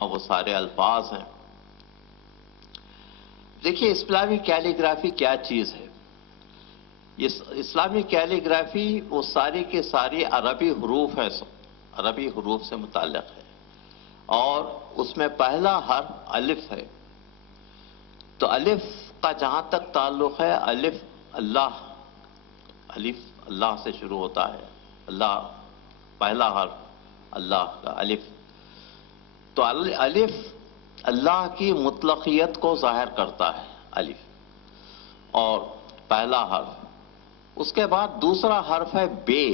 اور وہ سارے الفاظ ہیں۔ دیکھیے اسلامی کیلیگرافی کیا چیز ہے؟ اسلامی کیلیگرافی وہ ساری کے ساری عربی حروف ہیں، عربی حروف سے متعلق ہے، اور اس میں پہلا حرف الف ہے۔ تو الف کا جہاں تک تعلق ہے، الف اللہ، الف اللہ سے شروع ہوتا ہے، اللہ پہلا حرف اللہ کا الف۔ تو الف اللہ کی مطلقیت کو ظاہر کرتا ہے، الف اور پہلا حرف۔ اس کے بعد دوسرا حرف ہے بے۔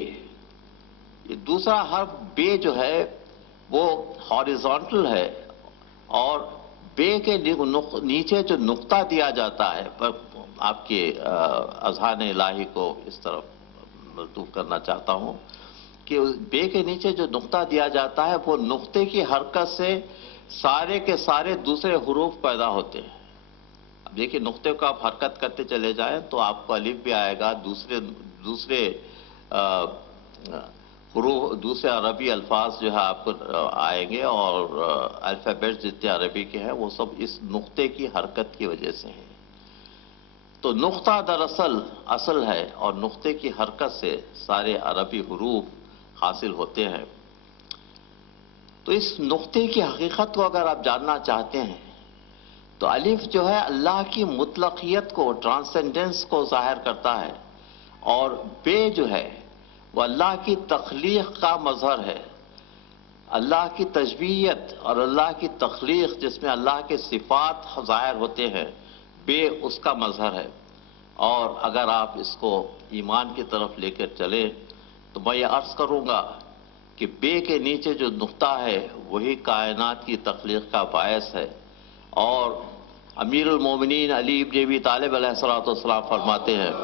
یہ دوسرا حرف بے جو ہے وہ ہاریزونٹل ہے، اور بے کے نیچے جو نقطہ دیا جاتا ہے، آپ کے اذہان الہی کو اس طرف ملتوف کرنا چاہتا ہوں کہ بے کے نیچے جو نقطہ دیا جاتا ہے، وہ نقطے کی حرکت سے سارے کے سارے دوسرے حروف پیدا ہوتے ہیں۔ اب دیکھیے نقطے کو آپ حرکت کرتے چلے جائیں تو آپ کو الف بھی آئے گا، دوسرے حروف، دوسرے عربی الفاظ جو ہے آپ کو آئیں گے، اور الفابیٹ جتنے عربی کے ہیں وہ سب اس نقطے کی حرکت کی وجہ سے ہیں۔ تو نقطہ دراصل اصل ہے، اور نقطے کی حرکت سے سارے عربی حروف حاصل ہوتے ہیں۔ تو اس نقطے کی حقیقت کو اگر آپ جاننا چاہتے ہیں تو الف جو ہے اللہ کی مطلقیت کو، ٹرانسینڈنس کو ظاہر کرتا ہے، اور بے جو ہے وہ اللہ کی تخلیق کا مظہر ہے، اللہ کی تشبیہیت اور اللہ کی تخلیق جس میں اللہ کے صفات ظاہر ہوتے ہیں، بے اس کا مظہر ہے۔ اور اگر آپ اس کو ایمان کی طرف لے کر چلیں تو میں یہ عرض کروں گا کہ بے کے نیچے جو نقطہ ہے وہی کائنات کی تخلیق کا باعث ہے۔ اور امیر المومنین علی ابن ابی طالب علیہ السلام فرماتے ہیں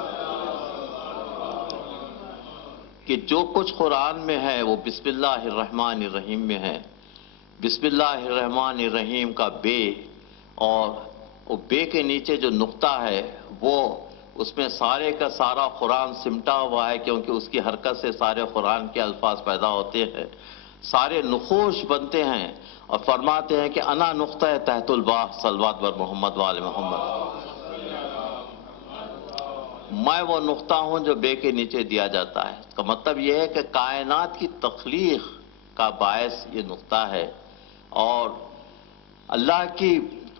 کہ جو کچھ قرآن میں ہے وہ بسم اللہ الرحمن الرحیم میں ہے۔ بسم اللہ الرحمن الرحیم کا بے، اور وہ بے کے نیچے جو نقطہ ہے وہ اس میں سارے کا سارا قرآن سمٹا ہوا ہے، کیونکہ اس کی حرکت سے سارے قرآن کے الفاظ پیدا ہوتے ہیں، سارے نقوش بنتے ہیں، اور فرماتے ہیں کہ انا نقطہ تحت الباء صلوات بر محمد وآل محمد، میں وہ نقطہ ہوں جو بے کے نیچے دیا جاتا ہے۔ اس کا مطلب یہ ہے کہ کائنات کی تخلیق کا باعث یہ نقطہ ہے، اور اللہ کی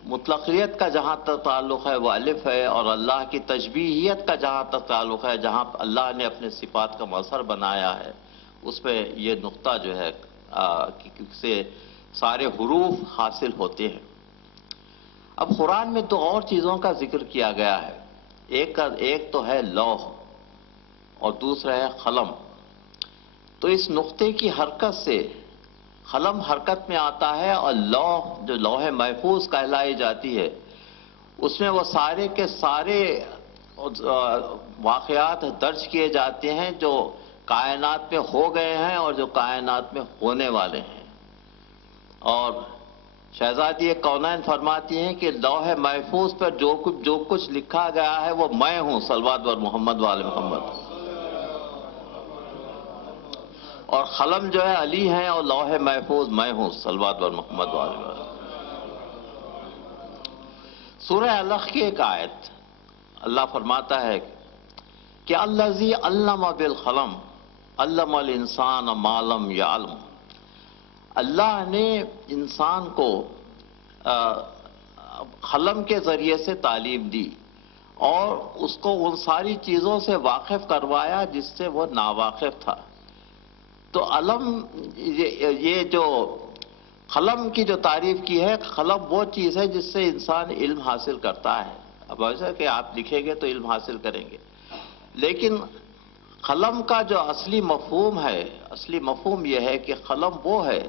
مطلقیت کا جہاں تک تعلق ہے وہ الف ہے، اور اللہ کی تشبیہیت کا جہاں تک تعلق ہے، جہاں اللہ نے اپنے صفات کا مظہر بنایا ہے، اس میں یہ نقطہ جو ہے سے سارے حروف حاصل ہوتے ہیں۔ اب قرآن میں دو اور چیزوں کا ذکر کیا گیا ہے، ایک تو ہے لوح اور دوسرا ہے قلم۔ تو اس نقطے کی حرکت سے قلم حرکت میں آتا ہے، اور لوح جو لوح محفوظ کہلائی جاتی ہے، اس میں وہ سارے کے سارے واقعات درج کیے جاتے ہیں جو کائنات میں ہو گئے ہیں اور جو کائنات میں ہونے والے ہیں۔ اور شہزادی کونین فرماتی ہیں کہ لوح محفوظ پر جو کچھ لکھا گیا ہے وہ میں ہوں، صلوات بر محمد وآل محمد۔ اور قلم جو ہے علی ہیں، اور لوح محفوظ میں ہوں، صلوات بر محمد وآل محمد۔ سورہ علق کی ایک آیت اللہ فرماتا ہے کہ الذی علم بالقلم علم الانسان ما لم یعلم، اللہ نے انسان کو قلم کے ذریعے سے تعلیم دی، اور اس کو ان ساری چیزوں سے واقف کروایا جس سے وہ ناواقف تھا۔ تو علم، یہ جو قلم کی جو تعریف کی ہے، قلم وہ چیز ہے جس سے انسان علم حاصل کرتا ہے۔ اب ایسا کہ آپ لکھیں گے تو علم حاصل کریں گے، لیکن قلم کا جو اصلی مفہوم ہے، اصلی مفہوم یہ ہے کہ قلم وہ ہے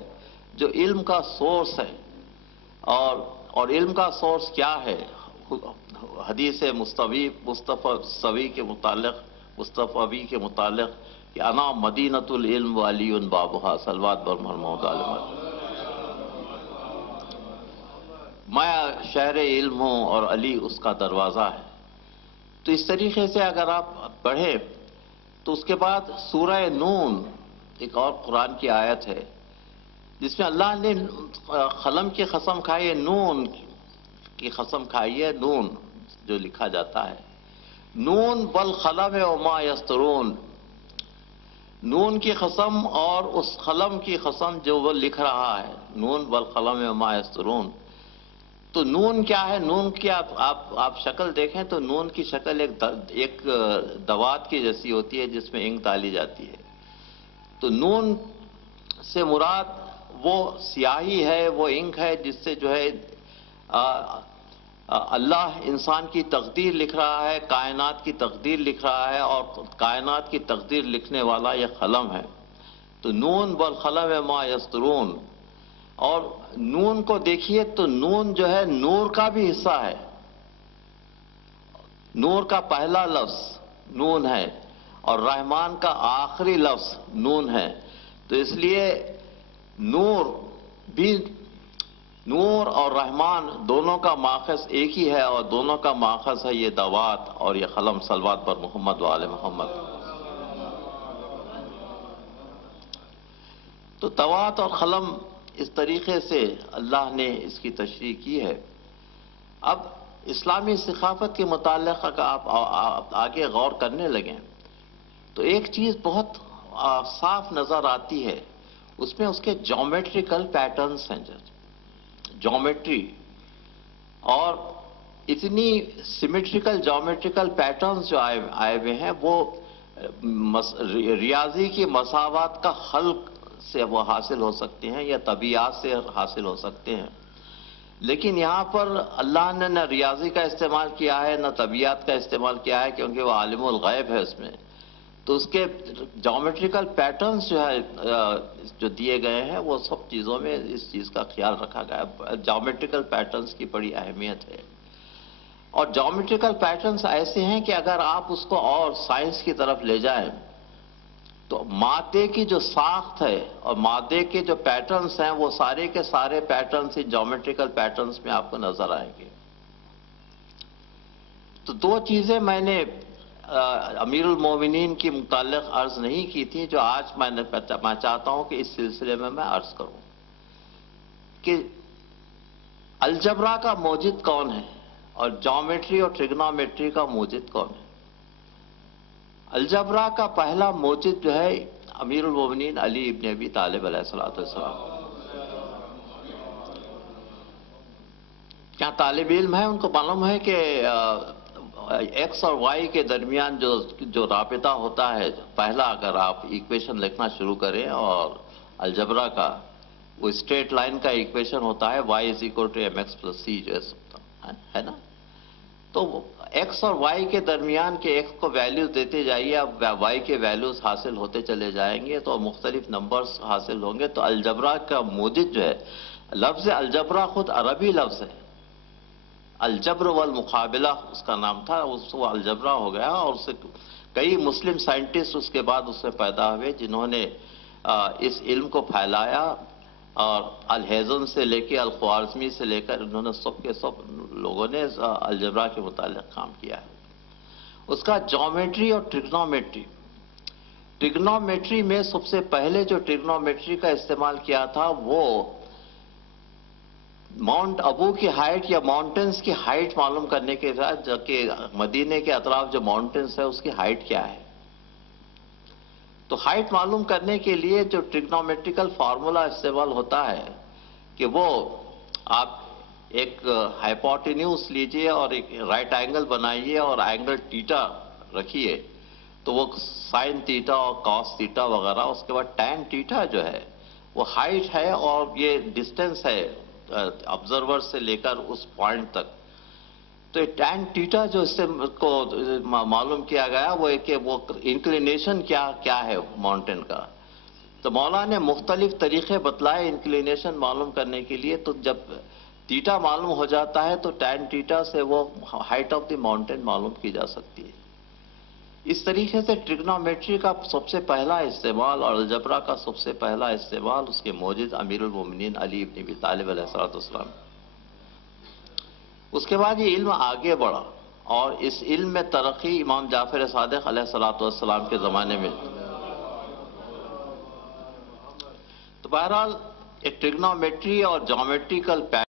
جو علم کا سورس ہے، اور علم کا سورس کیا ہے؟ حدیث مصطفی کے متعلق کہ انا مدینۃ العلم وعلی بابھا، صلوات بر محمد علیہ، میں شہر علم ہوں اور علی اس کا دروازہ ہے۔ تو اس طریقے سے اگر آپ پڑھیں تو اس کے بعد سورہ نون ایک اور قرآن کی آیت ہے جس میں اللہ نے قلم کی قسم کھائی ہے، نون کی قسم کھائی ہے، نون جو لکھا جاتا ہے، نون والقلم وما یسطرون، نون کی قسم اور اس قلم کی قسم جو وہ لکھ رہا ہے، نون والقلم وما یسطرون۔ تو نون کیا ہے؟ نون کی آپ شکل دیکھیں تو نون کی شکل ایک دوات کی جیسی ہوتی ہے جس میں انک ڈالی جاتی ہے۔ تو نون سے مراد وہ سیاہی ہے، وہ انک ہے جس سے جو ہے اللہ انسان کی تقدیر لکھ رہا ہے، کائنات کی تقدیر لکھ رہا ہے، اور کائنات کی تقدیر لکھنے والا یہ قلم ہے۔ تو نون والقلم ما یسطرون، اور نون کو دیکھیے تو نون جو ہے نور کا بھی حصہ ہے، نور کا پہلا لفظ نون ہے اور رحمان کا آخری لفظ نون ہے۔ تو اس لیے نور بھی، نور اور رحمان دونوں کا ماخذ ایک ہی ہے، اور دونوں کا ماخذ ہے یہ دوات اور یہ قلم۔ صلوات پر محمد و آل محمد۔ تو دوات اور قلم اس طریقے سے اللہ نے اس کی تشریح کی ہے۔ اب اسلامی ثقافت کے متعلق اگر آپ آگے غور کرنے لگیں تو ایک چیز بہت صاف نظر آتی ہے، اس میں اس کے جیومیٹریکل پیٹرنز ہیں، جیومیٹری، اور اتنی سیمیٹریکل جیومیٹریکل پیٹرنز جو آئے ہوئے ہیں، وہ ریاضی کی مساوات کا خلق سے وہ حاصل ہو سکتے ہیں یا طبیعت سے حاصل ہو سکتے ہیں۔ لیکن یہاں پر اللہ نے نہ ریاضی کا استعمال کیا ہے نہ طبیعت کا استعمال کیا ہے، کیونکہ وہ عالم الغیب ہے اس میں۔ تو اس کے جیومیٹریکل پیٹرنز جو ہے جو دیے گئے ہیں، وہ سب چیزوں میں اس چیز کا خیال رکھا گیا ہے۔ جیومیٹریکل پیٹرنز کی بڑی اہمیت ہے، اور جیومیٹریکل پیٹرنز ایسے ہیں کہ اگر آپ اس کو اور سائنس کی طرف لے جائیں تو مادے کی جو ساخت ہے اور مادے کے جو پیٹرنز ہیں، وہ سارے کے سارے پیٹرنز جیومیٹریکل پیٹرنز میں آپ کو نظر آئیں گے۔ تو دو چیزیں میں نے امیر المومنین کی متعلق عرض نہیں کی تھی، جو آج میں چاہتا ہوں کہ اس سلسلے میں عرض کروں کہ الجبرا کا موجد کون ہے اور جیومیٹری اور ٹریگنومیٹری کا موجد کون ہے۔ الجبرا کا پہلا موجد جو ہے امیر المومنین علی ابن ابی طالب علیہ السلام۔ کیا طالب علم ہے ان کو معلوم ہے کہ ایکس اور وائی کے درمیان جو رابطہ ہوتا ہے، پہلا اگر آپ ایکویشن لکھنا شروع کریں اور الجبرا کا، وہ اسٹریٹ لائن کا ایکویشن ہوتا ہے y=mx+c جو ہے نا۔ تو ایکس اور وائی کے درمیان کے ایکس کو ویلیوز دیتے جائیے، اب وائی کے ویلیوز حاصل ہوتے چلے جائیں گے تو مختلف نمبرز حاصل ہوں گے۔ تو الجبرا کا موجد جو ہے، لفظ الجبرا خود عربی لفظ ہے، الجبر والمقابلہ اس کا نام تھا، اس کو الجبرا ہو گیا، اور اس سے کئی مسلم سائنٹسٹ اس کے بعد اس سے پیدا ہوئے جنہوں نے اس علم کو پھیلایا، اور الہیزن سے لے کے الخوارزمی سے لے کر انہوں نے سب کے سب لوگوں نے الجبرا کے متعلق کام کیا ہے۔ اس کا جیومیٹری اور ٹریگنومیٹری، ٹریگنومیٹری میں سب سے پہلے جو ٹریگنومیٹری کا استعمال کیا تھا وہ ماؤنٹ ابو کی ہائٹ یا ماؤنٹنز کی ہائٹ معلوم کرنے کے ساتھ، کہ مدینے کے اطراف جو ماؤنٹنز ہے اس کی ہائٹ کیا ہے۔ تو ہائٹ معلوم کرنے کے لیے جو ٹریگنومیٹریکل فارمولا استعمال ہوتا ہے کہ وہ آپ ایک ہائپوٹینیوس لیجئے اور ایک رائٹ اینگل بنائیے اور اینگل تھیٹا رکھیے، تو وہ سائن تھیٹا اور کاس تھیٹا وغیرہ، اس کے بعد ٹین تھیٹا جو ہے وہ ہائٹ ہے، اور یہ ڈسٹینس ہے آبزرور سے لے کر اس پوائنٹ تک۔ تو ٹین تھیٹا جو اس سے کو معلوم کیا گیا وہ ہے کہ وہ انکلینیشن کیا ہے ماؤنٹین کا۔ تو مولا نے مختلف طریقے بتلائے انکلینیشن معلوم کرنے کے لیے۔ تو جب تھیٹا معلوم ہو جاتا ہے تو ٹین تھیٹا سے وہ ہائٹ آف دی ماؤنٹین معلوم کی جا سکتی ہے۔ اس طریقے سے ٹریگنومیٹری کا سب سے پہلا استعمال اور الجبرا کا سب سے پہلا استعمال اس کے موجد امیر المومنین علی ابن ابی طالب علیہ السلام۔ اس کے بعد یہ علم آگے بڑھا، اور اس علم میں ترقی امام جعفر صادق علیہ السلام کے زمانے میں۔ تو بہرحال a trigonometry or geometrical pattern